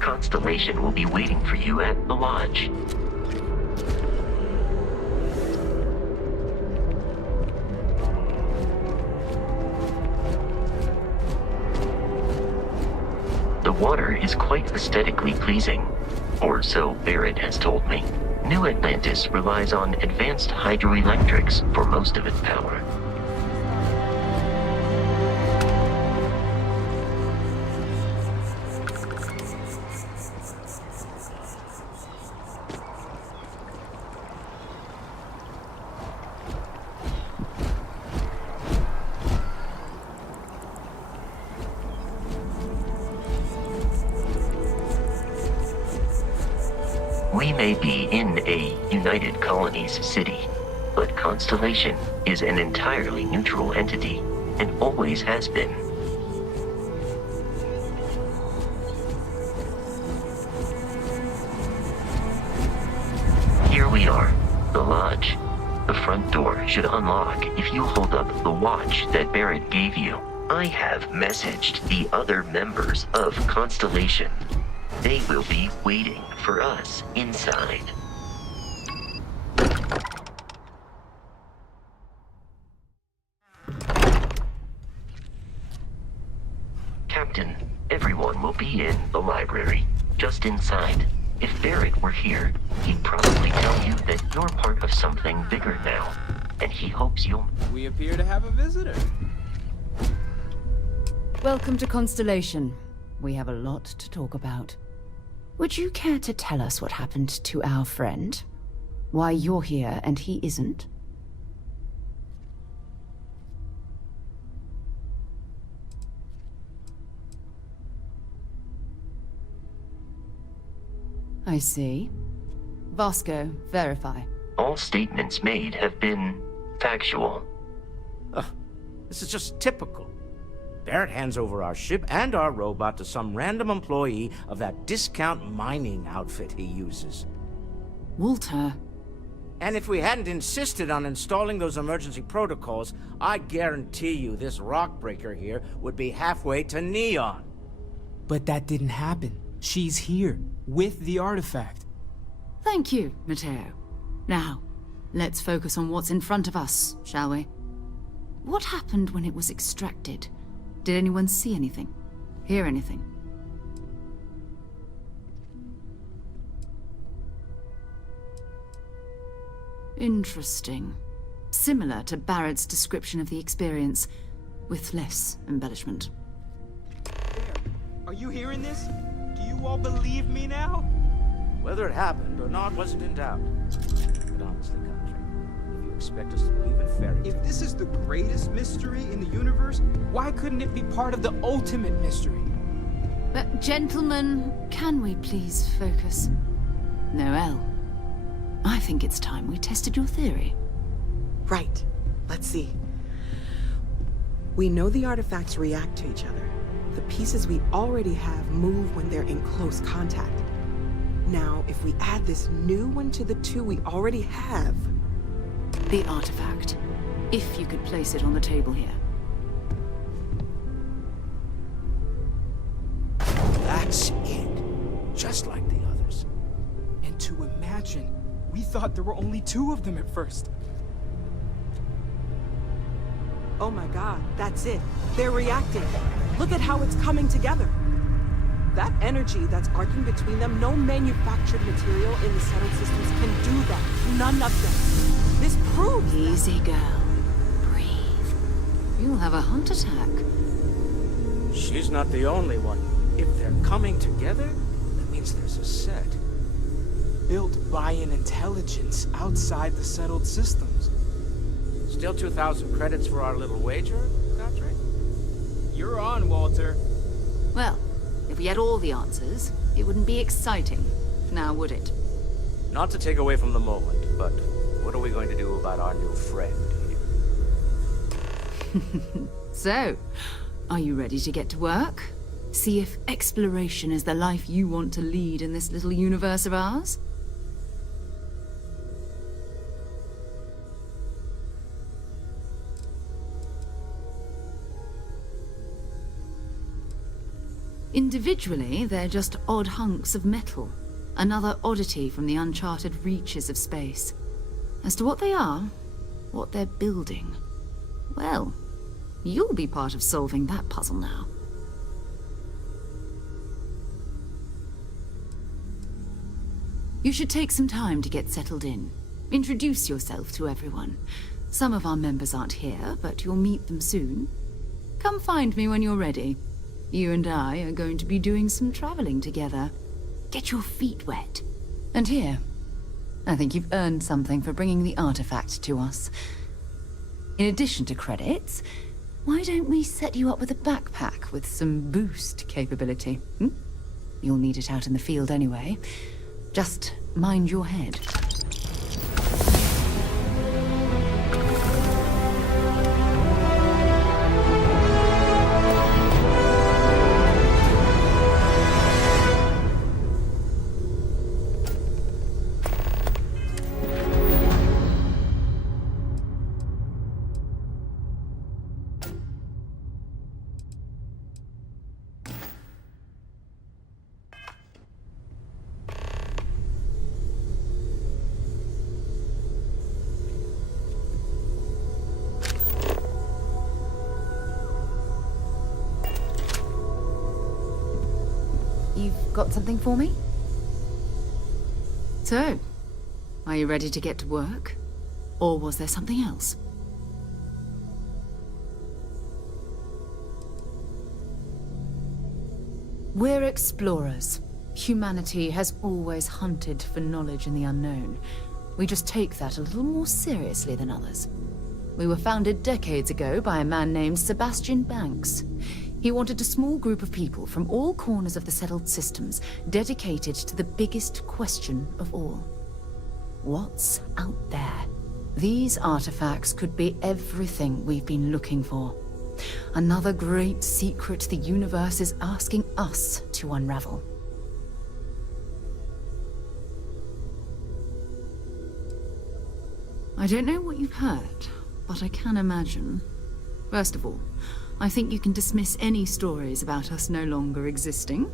Constellation will be waiting for you at the lodge. The water is quite aesthetically pleasing, or so Barrett has told me. New Atlantis relies on advanced hydroelectrics for most of its power. We may be in a United Colonies city, but Constellation is an entirely neutral entity, and always has been. Here we are, the lodge. The front door should unlock if you hold up the watch that Barrett gave you. I have messaged the other members of Constellation. They will be waiting for us inside. Captain, everyone will be in the library, just inside. If Barrett were here, he'd probably tell you that you're part of something bigger now, and he hopes you'll... We appear to have a visitor. Welcome to Constellation. We have a lot to talk about. Would you care to tell us what happened to our friend? Why you're here and he isn't? I see. Vasco, verify. All statements made have been factual. This is just typical. Barrett hands over our ship and our robot to some random employee of that discount mining outfit he uses. Walter. And if we hadn't insisted on installing those emergency protocols, I guarantee you this rock breaker here would be halfway to Neon. But that didn't happen. She's here, with the artifact. Thank you, Matteo. Now, let's focus on what's in front of us, shall we? What happened when it was extracted? Did anyone see anything? Hear anything? Interesting. Similar to Barrett's description of the experience, with less embellishment. Are you hearing this? Do you all believe me now? Whether it happened or not wasn't in doubt. But honestly, Country, if you expect us to believe in fairy tales... If this is the greatest mystery in the universe, why couldn't it be part of the ultimate mystery? But gentlemen, can we please focus? Noel, I think it's time we tested your theory. Right. Let's see. We know the artifacts react to each other. The pieces we already have move when they're in close contact. Now, if we add this new one to the two we already have... The artifact. If you could place it on the table here. That's it. Just like the others. And to imagine, we thought there were only 2 of them at first. Oh my god, that's it. They're reacting. Look at how it's coming together. That energy that's arcing between them, no manufactured material in the settled systems can do that. None of them. This proves that. Easy, girl. Breathe. You'll have a heart attack. She's not the only one. If they're coming together, that means there's a set. Built by an intelligence outside the settled systems. Still 2,000 credits for our little wager, Country? You're on, Walter. Well, if we had all the answers, it wouldn't be exciting. Now, would it? Not to take away from the moment, but what are we going to do about our new friend here? So, are you ready to get to work? See if exploration is the life you want to lead in this little universe of ours? Individually, they're just odd hunks of metal. Another oddity from the uncharted reaches of space. As to what they are, what they're building, well, you'll be part of solving that puzzle now. You should take some time to get settled in. Introduce yourself to everyone. Some of our members aren't here, but you'll meet them soon. Come find me when you're ready. You and I are going to be doing some traveling together. Get your feet wet. And here, I think you've earned something for bringing the artifact to us. In addition to credits, why don't we set you up with a backpack with some boost capability? You'll need it out in the field anyway. Just mind your head. You've got something for me? So, are you ready to get to work? Or was there something else? We're explorers. Humanity has always hunted for knowledge in the unknown. We just take that a little more seriously than others. We were founded decades ago by a man named Sebastian Banks. He wanted a small group of people from all corners of the settled systems dedicated to the biggest question of all. What's out there? These artifacts could be everything we've been looking for. Another great secret the universe is asking us to unravel. I don't know what you've heard, but I can imagine. First of all, I think you can dismiss any stories about us no longer existing.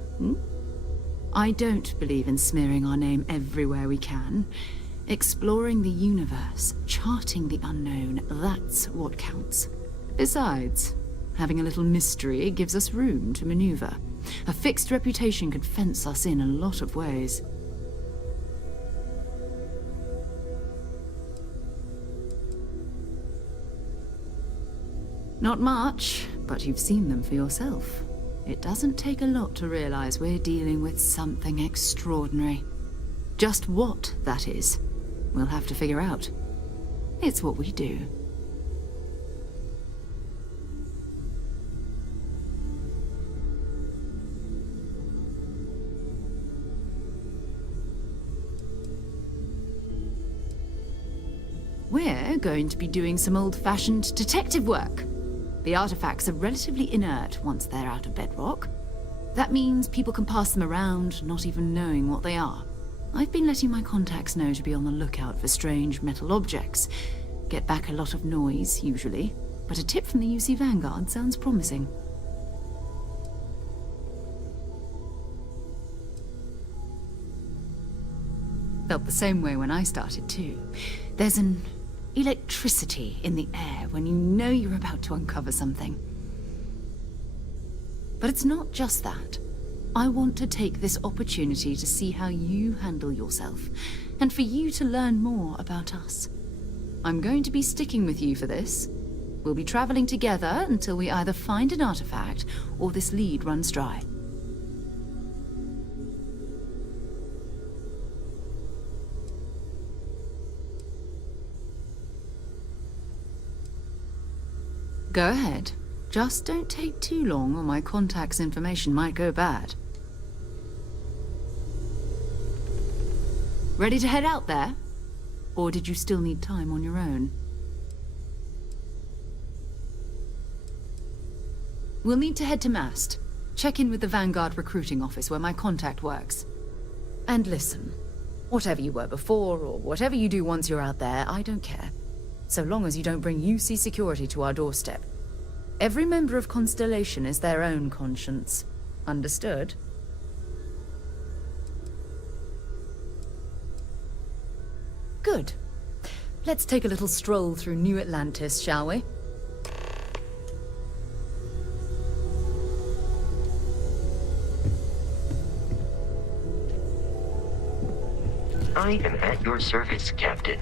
I don't believe in smearing our name everywhere we can. Exploring the universe, charting the unknown, that's what counts. Besides, having a little mystery gives us room to maneuver. A fixed reputation could fence us in a lot of ways. Not much, but you've seen them for yourself. It doesn't take a lot to realize we're dealing with something extraordinary. Just what that is, we'll have to figure out. It's what we do. We're going to be doing some old-fashioned detective work. The artifacts are relatively inert once they're out of bedrock. That means people can pass them around, not even knowing what they are. I've been letting my contacts know to be on the lookout for strange metal objects. Get back a lot of noise, usually, but a tip from the UC Vanguard sounds promising. Felt the same way when I started too. There's an electricity in the air when you know you're about to uncover something. But it's not just that. I want to take this opportunity to see how you handle yourself, and for you to learn more about us. I'm going to be sticking with you for this. We'll be traveling together until we either find an artifact or this lead runs dry. Go ahead. Just don't take too long or my contact's information might go bad. Ready to head out there? Or did you still need time on your own? We'll need to head to Mast. Check in with the Vanguard recruiting office where my contact works. And listen, whatever you were before or whatever you do once you're out there, I don't care. So long as you don't bring UC security to our doorstep. Every member of Constellation is their own conscience. Understood? Good. Let's take a little stroll through New Atlantis, shall we? I am at your service, Captain.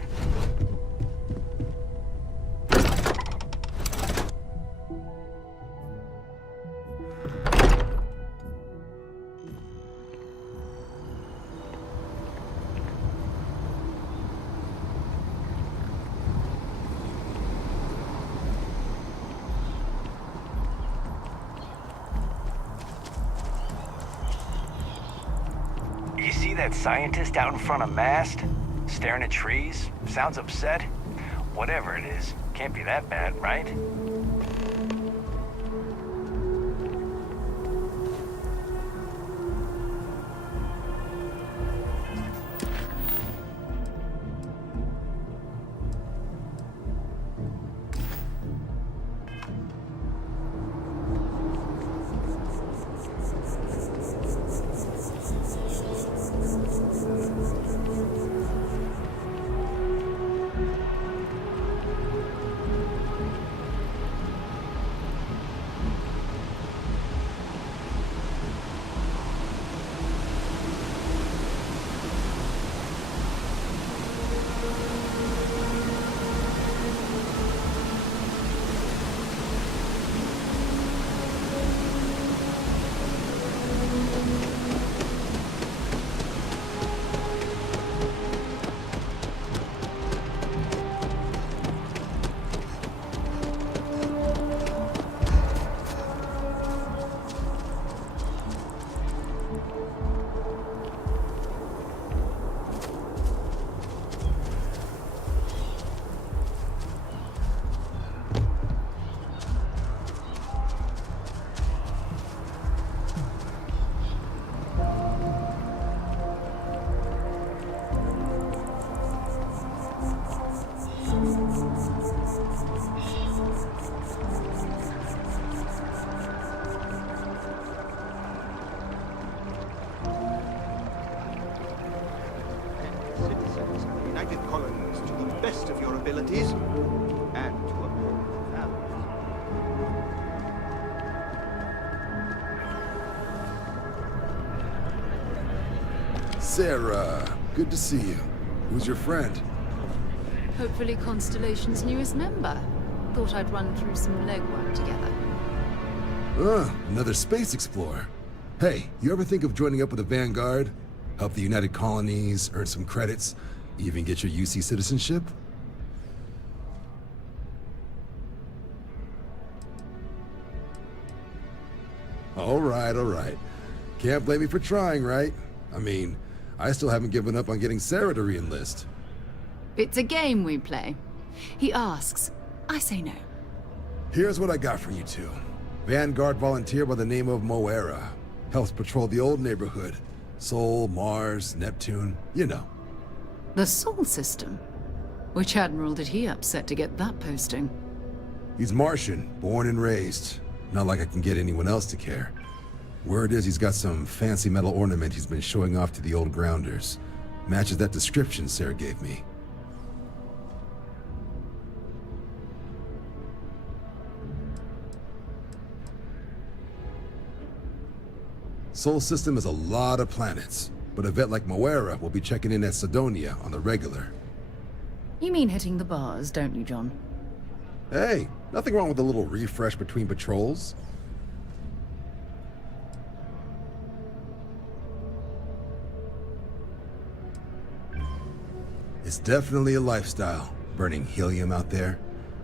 You see that scientist out in front of mast? Staring at trees? Sounds upset? Whatever it is, can't be that bad, right? Citizens of the United Colonies to the best of your abilities and to uphold the values. Sarah, good to see you. Who's your friend? Hopefully Constellation's newest member. Thought I'd run through some legwork together. Another space explorer. Hey, you ever think of joining up with the Vanguard? Help the United Colonies, earn some credits, even get your UC citizenship? All right. Can't blame me for trying, right? I mean, I still haven't given up on getting Sarah to re-enlist. It's a game we play. He asks, I say no. Here's what I got for you two. Vanguard volunteer by the name of Moera. Helps patrol the old neighborhood. Sol, Mars, Neptune, you know. The Sol system? Which admiral did he upset to get that posting? He's Martian, born and raised. Not like I can get anyone else to care. Word is he's got some fancy metal ornament he's been showing off to the old grounders. Matches that description Sarah gave me. Sol system is a lot of planets, but a vet like Moera will be checking in at Sidonia on the regular. You mean hitting the bars, don't you, John? Hey, nothing wrong with a little refresh between patrols. It's definitely a lifestyle, burning helium out there,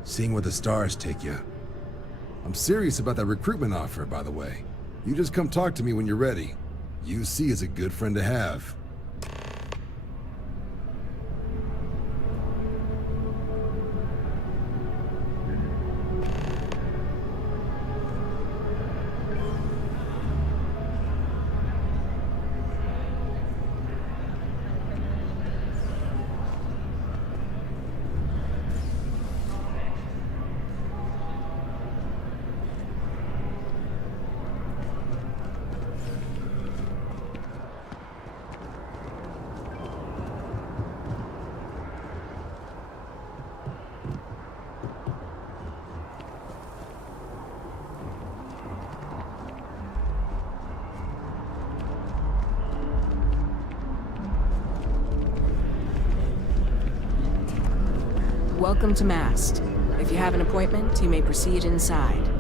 seeing where the stars take you. I'm serious about that recruitment offer, by the way. You just come talk to me when you're ready. UC is a good friend to have. Welcome to Mast. If you have an appointment, you may proceed inside.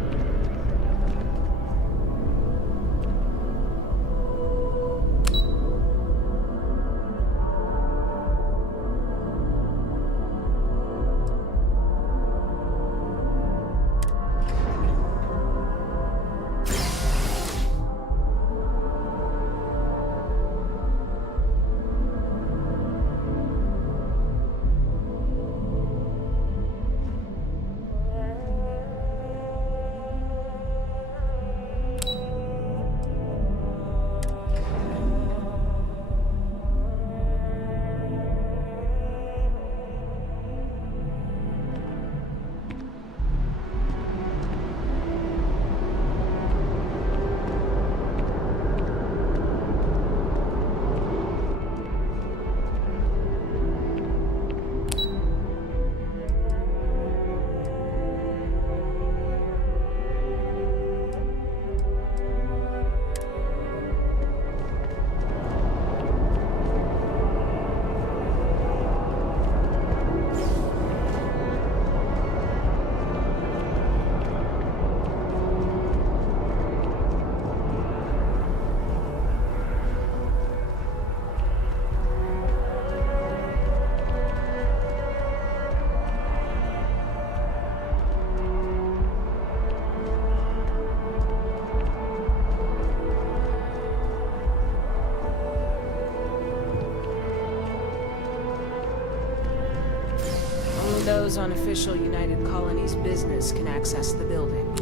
Those on official United Colonies business can access the building.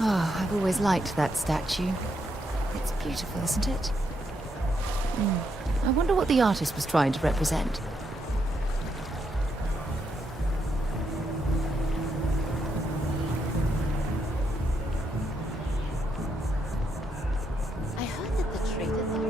Oh, I've always liked that statue. It's beautiful, isn't it? I wonder what the artist was trying to represent. I heard that the traitors are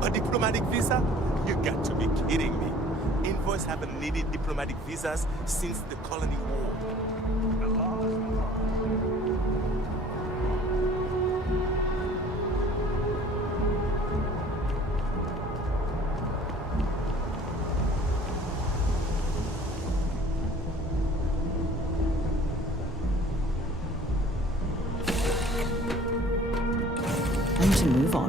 A diplomatic visa? You got to be kidding me. Envoys haven't needed diplomatic visas since the Colony War. Time to move on.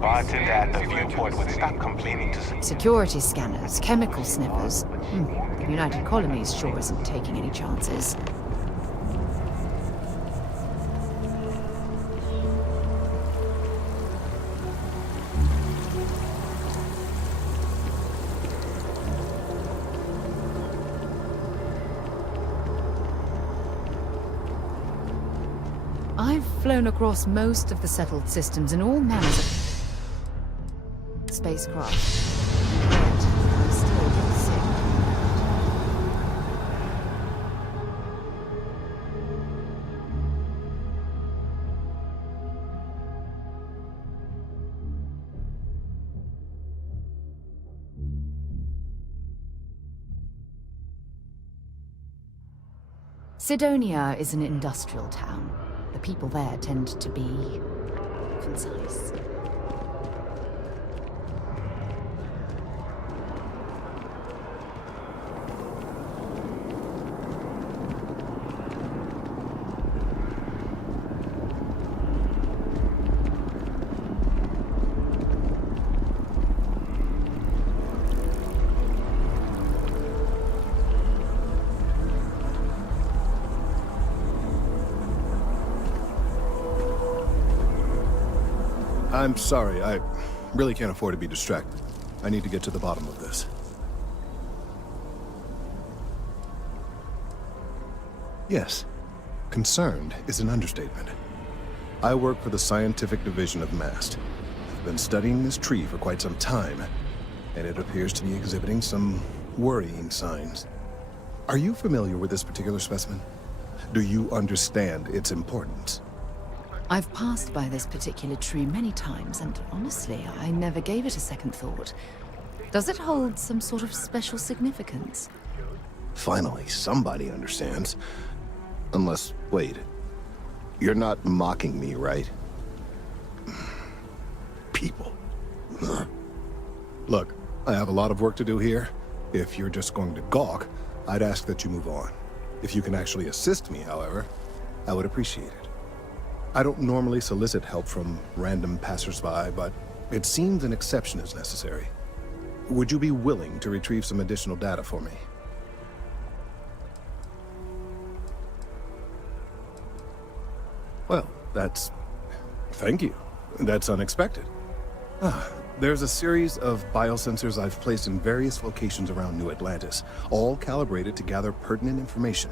Bartender at the viewport would stop complaining to Security scanners, chemical sniffers. United Colonies sure isn't taking any chances. I've flown across most of the settled systems in all manners of spacecraft. Yet, I still get sick. Sidonia is an industrial town. The people there tend to be concise. I'm sorry, I really can't afford to be distracted. I need to get to the bottom of this. Yes, concerned is an understatement. I work for the scientific division of MAST. I've been studying this tree for quite some time, and it appears to be exhibiting some worrying signs. Are you familiar with this particular specimen? Do you understand its importance? I've passed by this particular tree many times, and honestly, I never gave it a second thought. Does it hold some sort of special significance? Finally, somebody understands. Unless, wait. You're not mocking me, right? People. Look, I have a lot of work to do here. If you're just going to gawk, I'd ask that you move on. If you can actually assist me, however, I would appreciate it. I don't normally solicit help from random passersby, but it seems an exception is necessary. Would you be willing to retrieve some additional data for me? Well, thank you. That's unexpected. There's a series of biosensors I've placed in various locations around New Atlantis, all calibrated to gather pertinent information.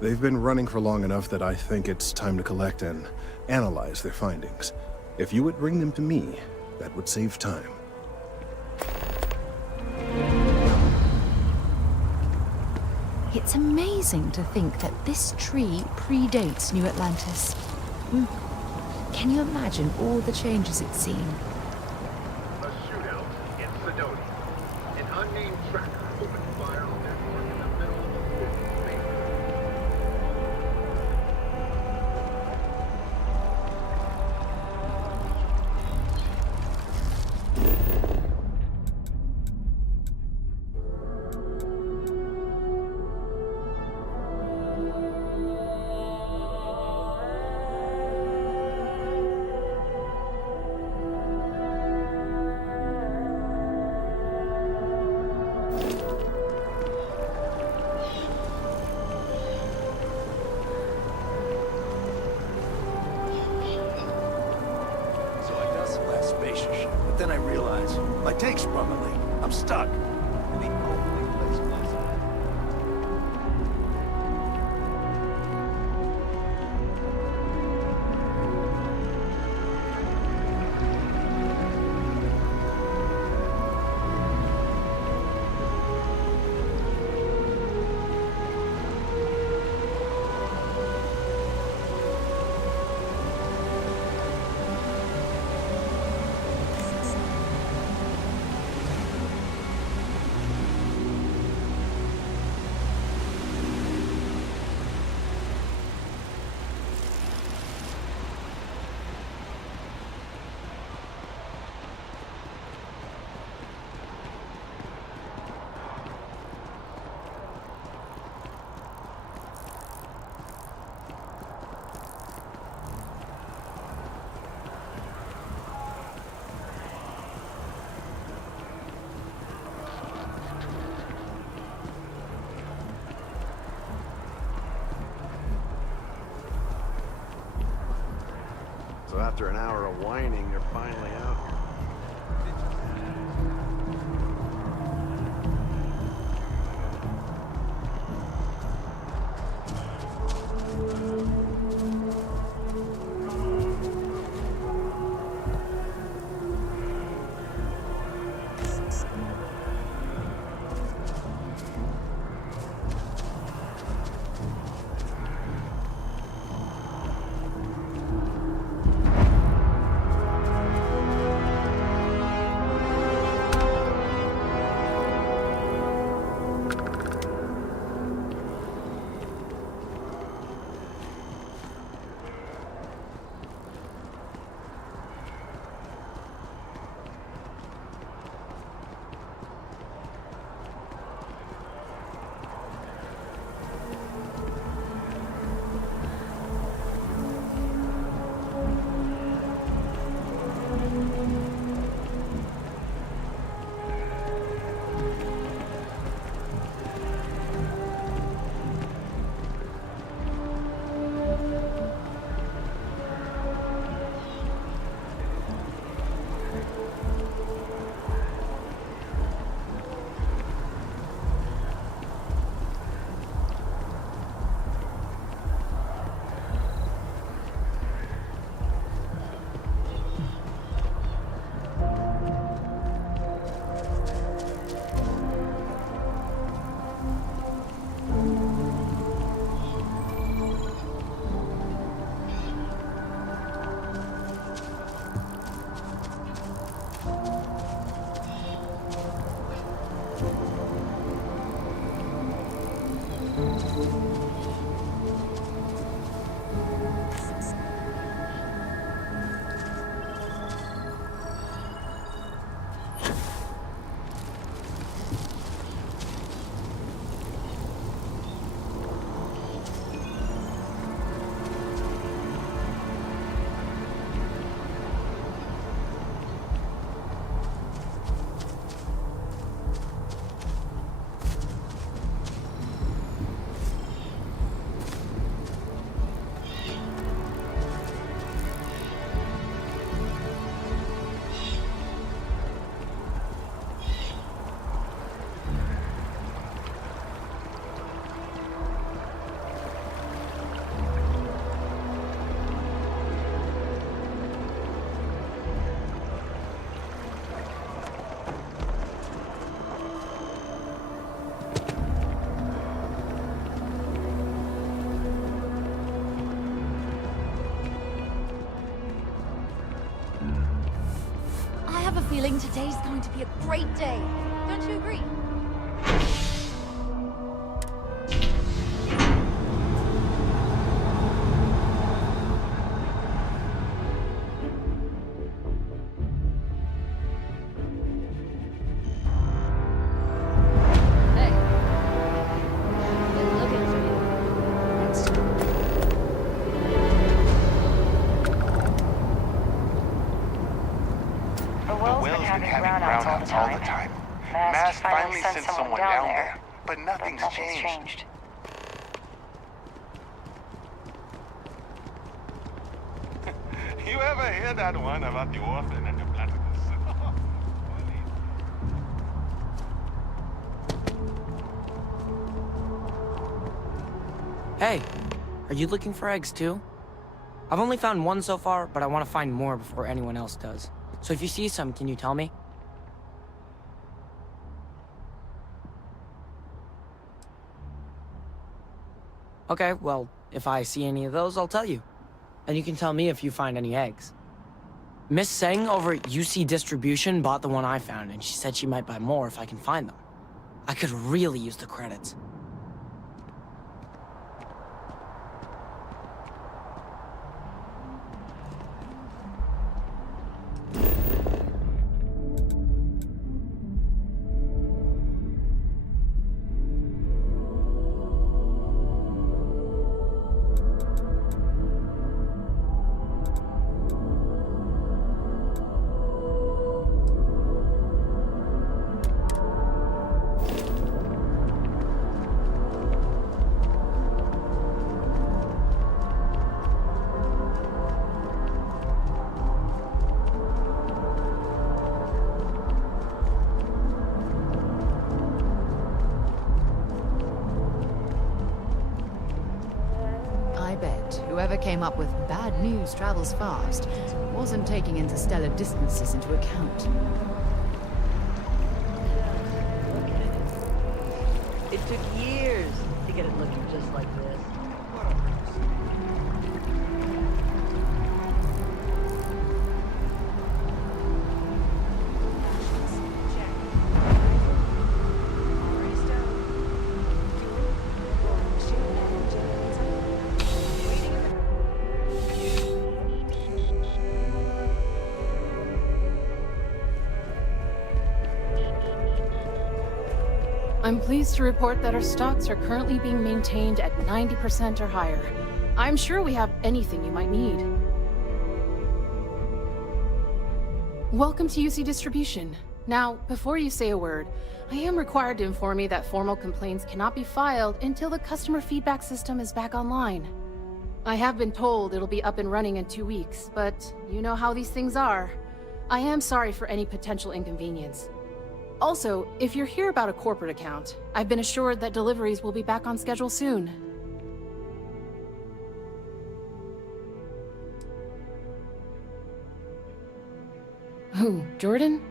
They've been running for long enough that I think it's time to collect and analyze their findings. If you would bring them to me, that would save time. It's amazing to think that this tree predates New Atlantis. Can you imagine all the changes it's seen? A shootout in Sidonia. An unnamed tracker opened fire on their network in the middle of a busy space. observation ship, but then I realized my tank sprung a leak. I'm stuck. And the only place close to that. So after an hour of whining, you're finally out here. Feeling today's going to be a great day. Don't you agree? All the time. Mass finally sent someone down there, but nothing's changed. You ever hear that one about the orphan and the blood Hey, are you looking for eggs too? I've only found one so far, but I want to find more before anyone else does. So if you see some, can you tell me? Okay, well, if I see any of those, I'll tell you. And you can tell me if you find any eggs. Miss Seng over at UC Distribution bought the one I found, and she said she might buy more if I can find them. I could really use the credits. Whoever came up with bad news travels fast wasn't taking interstellar distances into account. It took years to get it looking just like this. I'm pleased to report that our stocks are currently being maintained at 90% or higher. I'm sure we have anything you might need. Welcome to UC Distribution. Now, before you say a word, I am required to inform you that formal complaints cannot be filed until the customer feedback system is back online. I have been told it'll be up and running in 2 weeks, but you know how these things are. I am sorry for any potential inconvenience. Also, if you're here about a corporate account, I've been assured that deliveries will be back on schedule soon. Who, Jordan?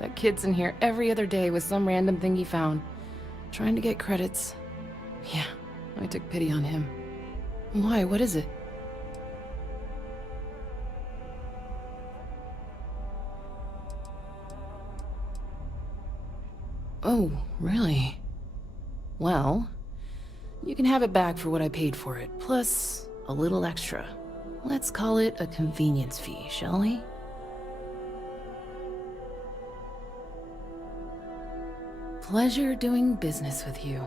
That kid's in here every other day with some random thing he found, trying to get credits. Yeah, I took pity on him. Why, what is it? Oh, really? Well, you can have it back for what I paid for it, plus a little extra. Let's call it a convenience fee, shall we? Pleasure doing business with you.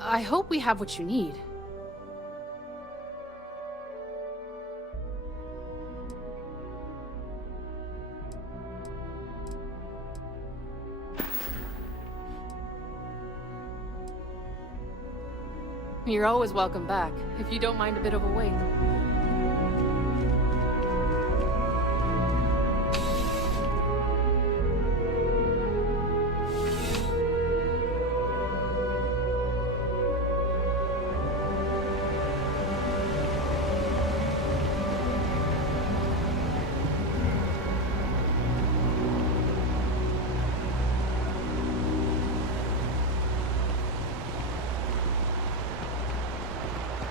I hope we have what you need. You're always welcome back, if you don't mind a bit of a wait.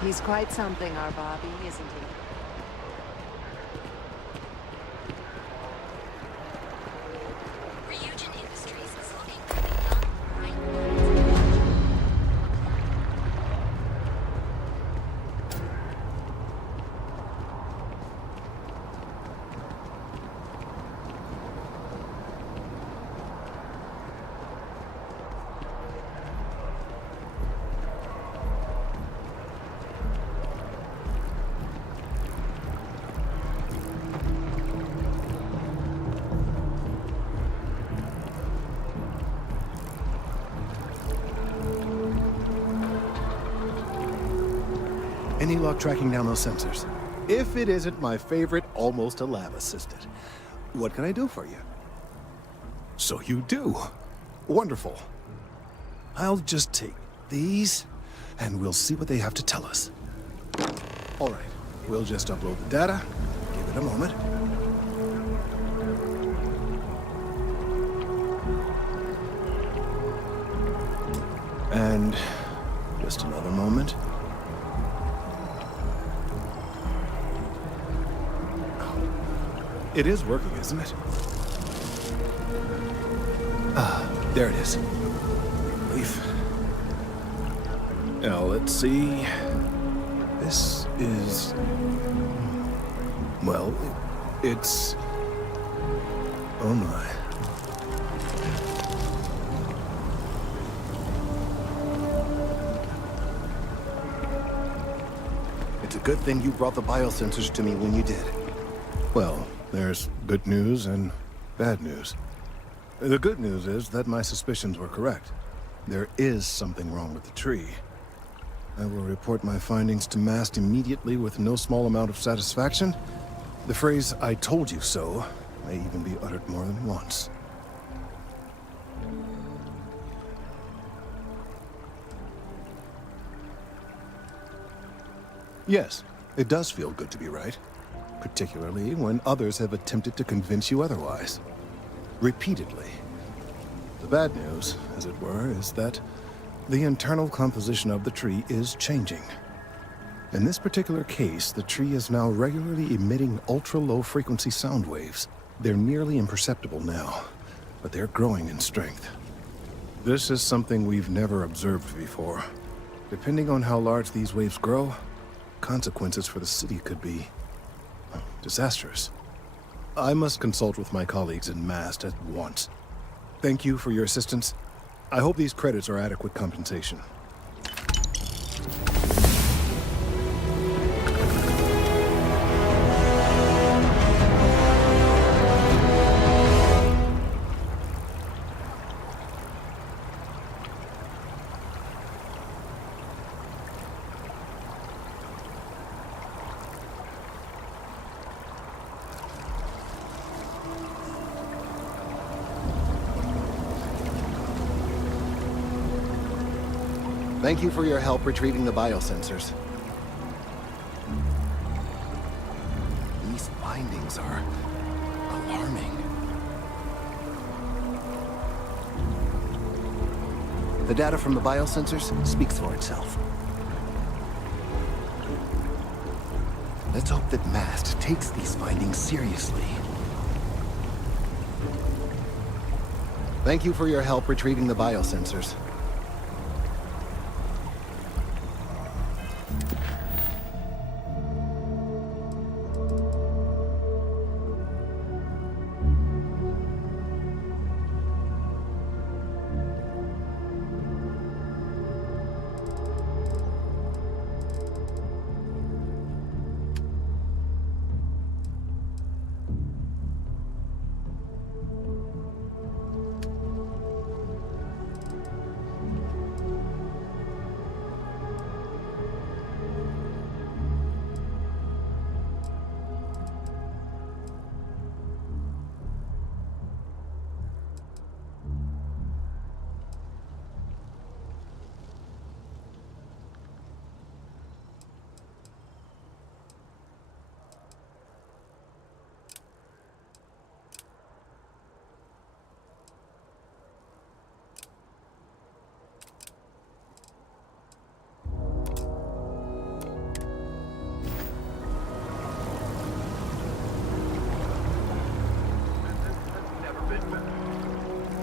He's quite something, our Bobby, isn't he? Any luck tracking down those sensors? If it isn't my favorite almost a lab assistant. What can I do for you? So you do. Wonderful. I'll just take these, and we'll see what they have to tell us. All right, we'll just upload the data. Give it a moment. And just another moment. It is working, isn't it? Ah, there it is. Relief. Now, let's see. This is... Well, it's... Oh my. It's a good thing you brought the biosensors to me when you did. Well, there's good news and bad news. The good news is that my suspicions were correct. There is something wrong with the tree. I will report my findings to MAST immediately with no small amount of satisfaction. The phrase, "I told you so," may even be uttered more than once. Yes, it does feel good to be right. Particularly when others have attempted to convince you otherwise. Repeatedly. The bad news, as it were, is that the internal composition of the tree is changing. In this particular case, the tree is now regularly emitting ultra-low frequency sound waves. They're nearly imperceptible now, but they're growing in strength. This is something we've never observed before. Depending on how large these waves grow, consequences for the city could be disastrous. I must consult with my colleagues in MAST at once. Thank you for your assistance. I hope these credits are adequate compensation. Thank you for your help retrieving the biosensors. These findings are alarming. The data from the biosensors speaks for itself. Let's hope that MAST takes these findings seriously. Thank you for your help retrieving the biosensors.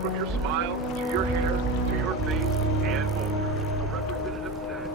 From your smile, to your hair, to your face, and more. A representative said,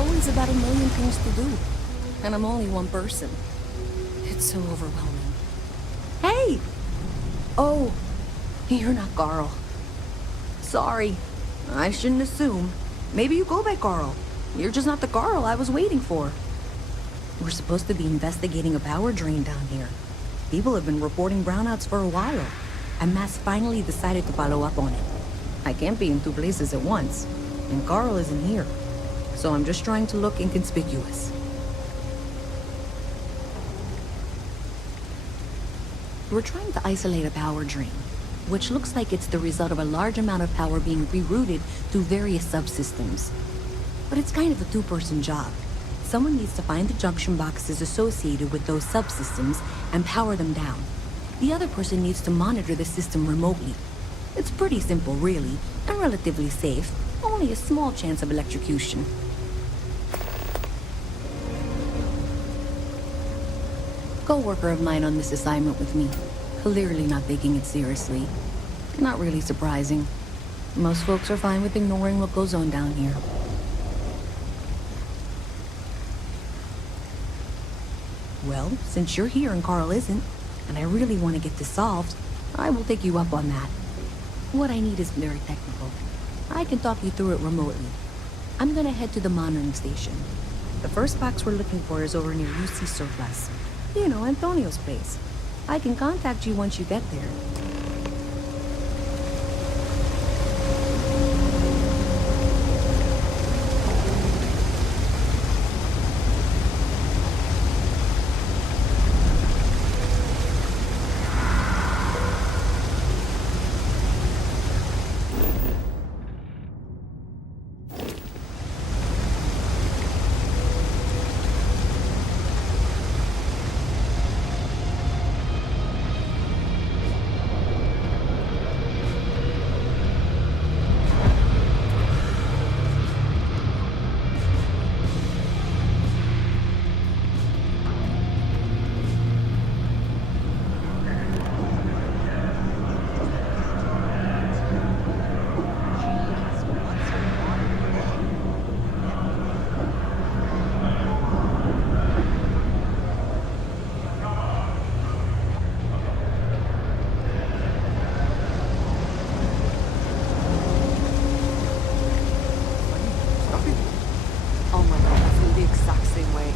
always about a million things to do. And I'm only one person. It's so overwhelming. Hey! Oh, you're not Carl. Sorry. I shouldn't assume. Maybe you go by Carl. You're just not the Carl I was waiting for. We're supposed to be investigating a power drain down here. People have been reporting brownouts for a while, and Mass finally decided to follow up on it. I can't be in two places at once, and Carl isn't here, so I'm just trying to look inconspicuous. We're trying to isolate a power drain, which looks like it's the result of a large amount of power being rerouted to various subsystems. But it's kind of a two-person job. Someone needs to find the junction boxes associated with those subsystems and power them down. The other person needs to monitor the system remotely. It's pretty simple, really, and relatively safe. Only a small chance of electrocution. Co-worker of mine on this assignment with me. Clearly not taking it seriously. Not really surprising. Most folks are fine with ignoring what goes on down here. Well, since you're here and Carl isn't, and I really want to get this solved, I will take you up on that. What I need is very technical. I can talk you through it remotely. I'm gonna head to the monitoring station. The first box we're looking for is over near UC Surplus. You know, Antonio's place. I can contact you once you get there.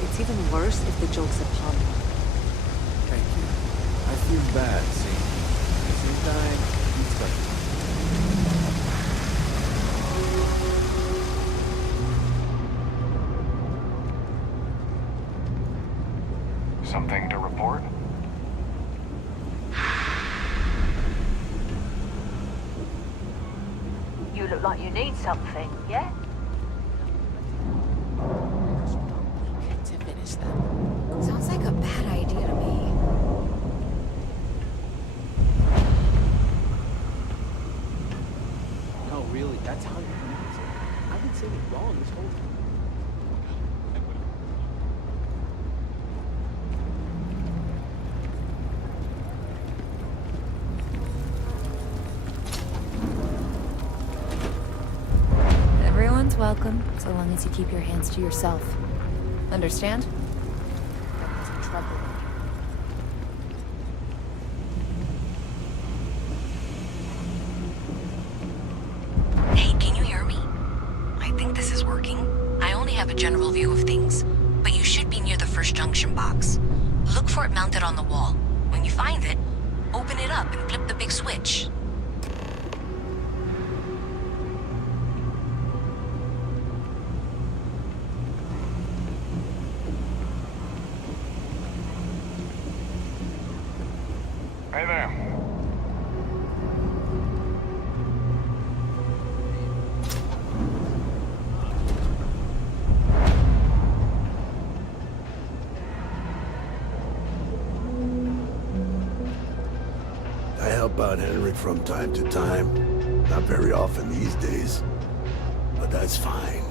It's even worse if the joke's upon me. Thank you. I feel bad, see? At the same time, it's like... Something to report? You look like you need something, yeah? To finish them. Sounds like a bad idea to me. No, really, that's how you pronounce it. I've been saying it wrong this whole time. Everyone's welcome, so long as you keep your hands to yourself. Understand? I was in trouble. Hey, can you hear me? I think this is working. I only have a general view of things, but you should be near the first junction box. Look for it mounted on the wall. When you find it, open it up and flip the big switch. Hey there. I help out Henry from time to time. Not very often these days. But that's fine.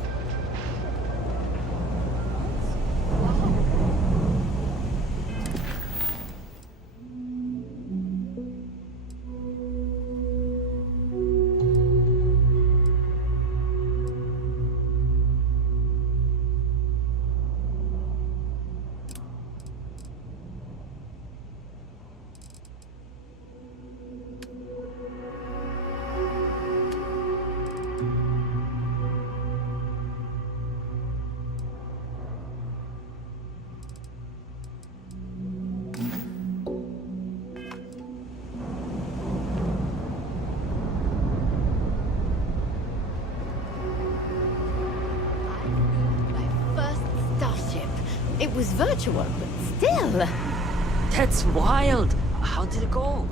It was virtual, but still. That's wild. How did it go?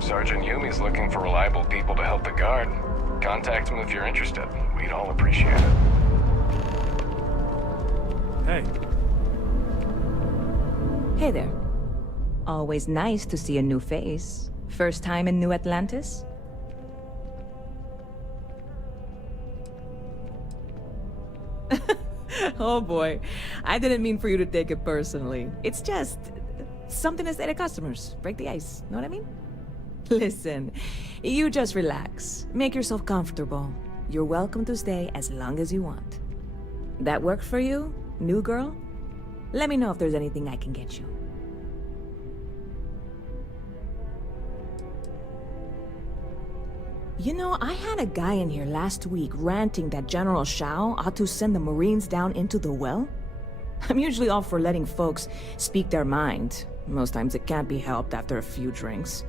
Sergeant Yumi's looking for reliable people to help the guard. Contact him if you're interested. We'd all appreciate it. Hey. Hey there. Always nice to see a new face. First time in New Atlantis? Oh boy. I didn't mean for you to take it personally. It's just something to say to customers. Break the ice. Know what I mean? Listen, you just relax. Make yourself comfortable. You're welcome to stay as long as you want. That work for you, new girl? Let me know if there's anything I can get you. You know, I had a guy in here last week ranting that General Shao ought to send the Marines down into the well. I'm usually all for letting folks speak their mind. Most times it can't be helped after a few drinks.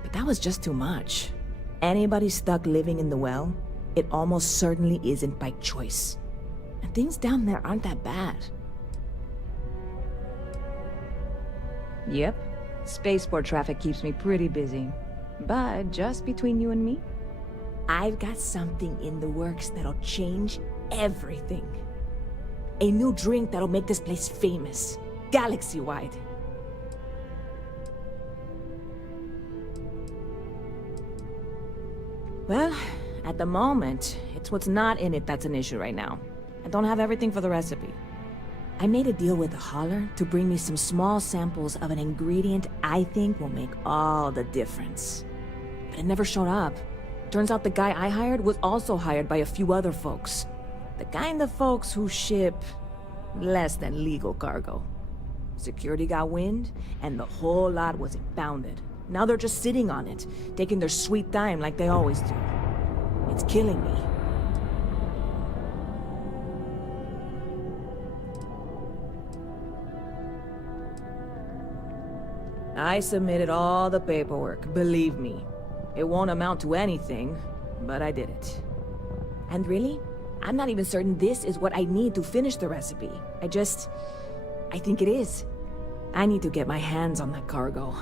But that was just too much. Anybody stuck living in the well, it almost certainly isn't by choice. And things down there aren't that bad. Yep, spaceport traffic keeps me pretty busy. But just between you and me, I've got something in the works that'll change everything. A new drink that'll make this place famous, galaxy-wide. Well, at the moment, it's what's not in it that's an issue right now. I don't have everything for the recipe. I made a deal with the hauler to bring me some small samples of an ingredient I think will make all the difference. But it never showed up. Turns out the guy I hired was also hired by a few other folks. The kind of folks who ship less than legal cargo. Security got wind, and the whole lot was impounded. Now they're just sitting on it, taking their sweet time like they always do. It's killing me. I submitted all the paperwork, believe me. It won't amount to anything, but I did it. And really, I'm not even certain this is what I need to finish the recipe. I think it is. I need to get my hands on that cargo.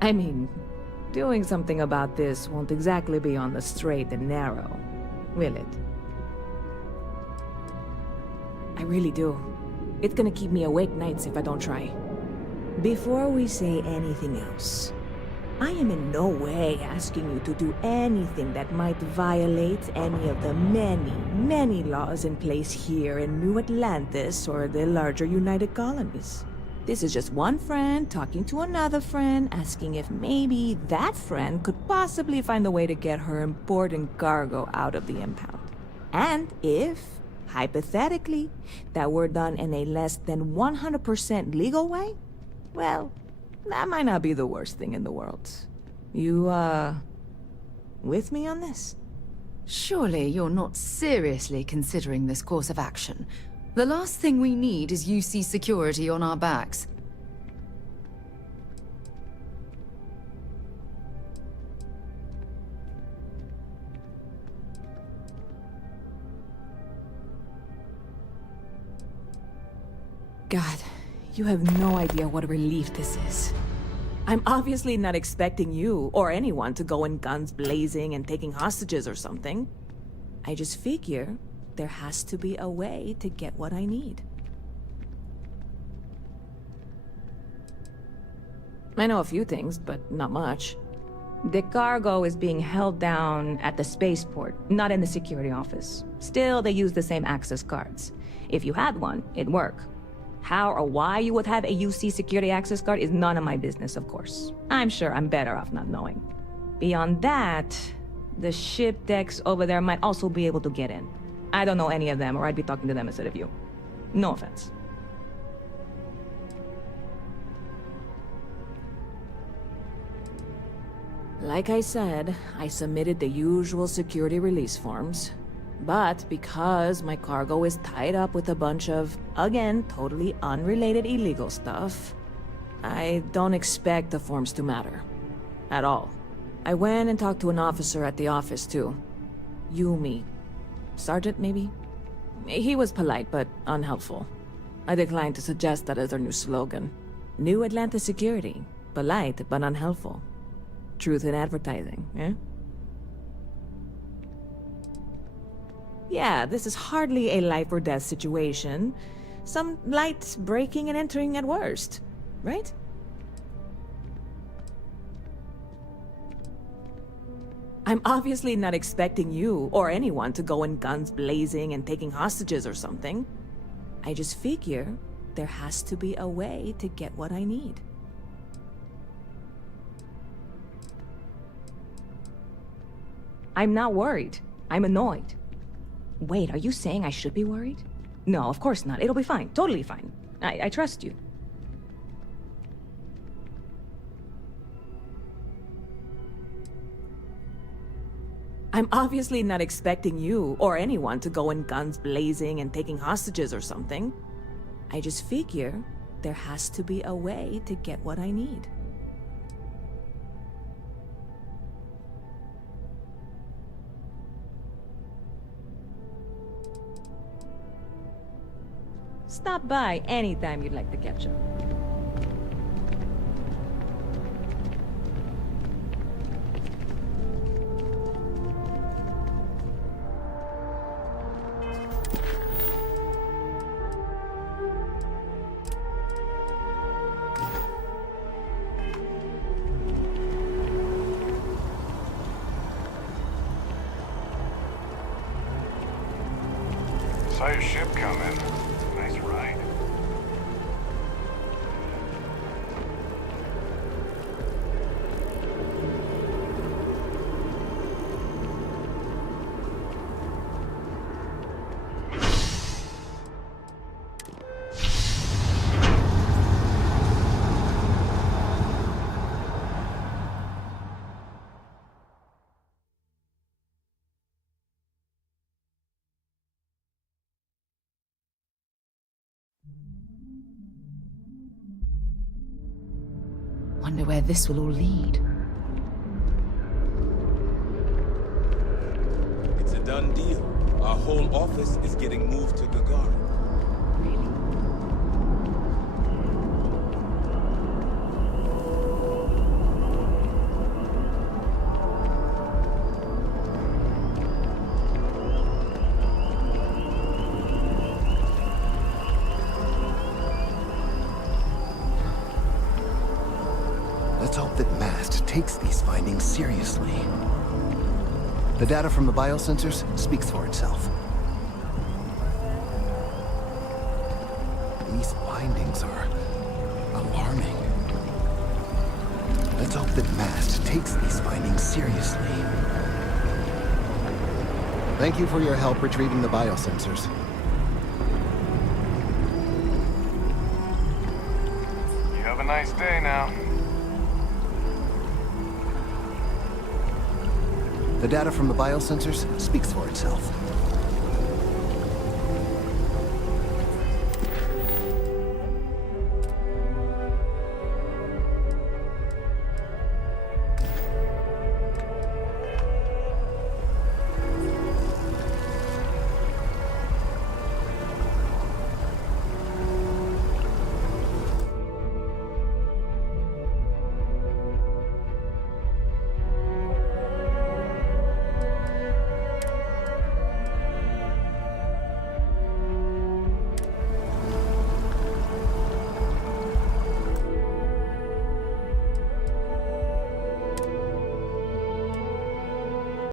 I mean, doing something about this won't exactly be on the straight and narrow, will it? I really do. It's gonna keep me awake nights if I don't try. Before we say anything else, I am in no way asking you to do anything that might violate any of the many, many laws in place here in New Atlantis or the larger United Colonies. This is just one friend talking to another friend, asking if maybe that friend could possibly find a way to get her important cargo out of the impound. And if, hypothetically, that were done in a less than 100% legal way, well, that might not be the worst thing in the world. You, with me on this? Surely you're not seriously considering this course of action. The last thing we need is UC security on our backs. God, you have no idea what a relief this is. I'm obviously not expecting you or anyone to go in guns blazing and taking hostages or something. I just figure there has to be a way to get what I need. I know a few things, but not much. The cargo is being held down at the spaceport, not in the security office. Still, they use the same access cards. If you had one, it'd work. How or why you would have a UC security access card is none of my business, of course. I'm sure I'm better off not knowing. Beyond that, the ship decks over there might also be able to get in. I don't know any of them, or I'd be talking to them instead of you. No offense. Like I said, I submitted the usual security release forms. But because my cargo is tied up with a bunch of, again, totally unrelated illegal stuff, I don't expect the forms to matter. At all. I went and talked to an officer at the office, too. Yumi. Sergeant, maybe? He was polite, but unhelpful. I declined to suggest that as our new slogan. New Atlanta Security. Polite, but unhelpful. Truth in advertising, eh? Yeah, this is hardly a life or death situation. Some light breaking and entering at worst, right? I'm obviously not expecting you or anyone to go in guns blazing and taking hostages or something. I just figure there has to be a way to get what I need. I'm not worried. I'm annoyed. Wait, are you saying I should be worried? No, of course not. It'll be fine. Totally fine. I trust you. I'm obviously not expecting you or anyone to go in guns blazing and taking hostages or something. I just figure there has to be a way to get what I need. Stop by anytime you'd like to catch up. Saw your ship come in. Nice ride. Wonder where this will all lead. It's a done deal. Our whole office is getting moved to Gagarin. Let's hope that MAST takes these findings seriously. The data from the biosensors speaks for itself. These findings are alarming. Let's hope that MAST takes these findings seriously. Thank you for your help retrieving the biosensors. You have a nice day now. The data from the biosensors speaks for itself.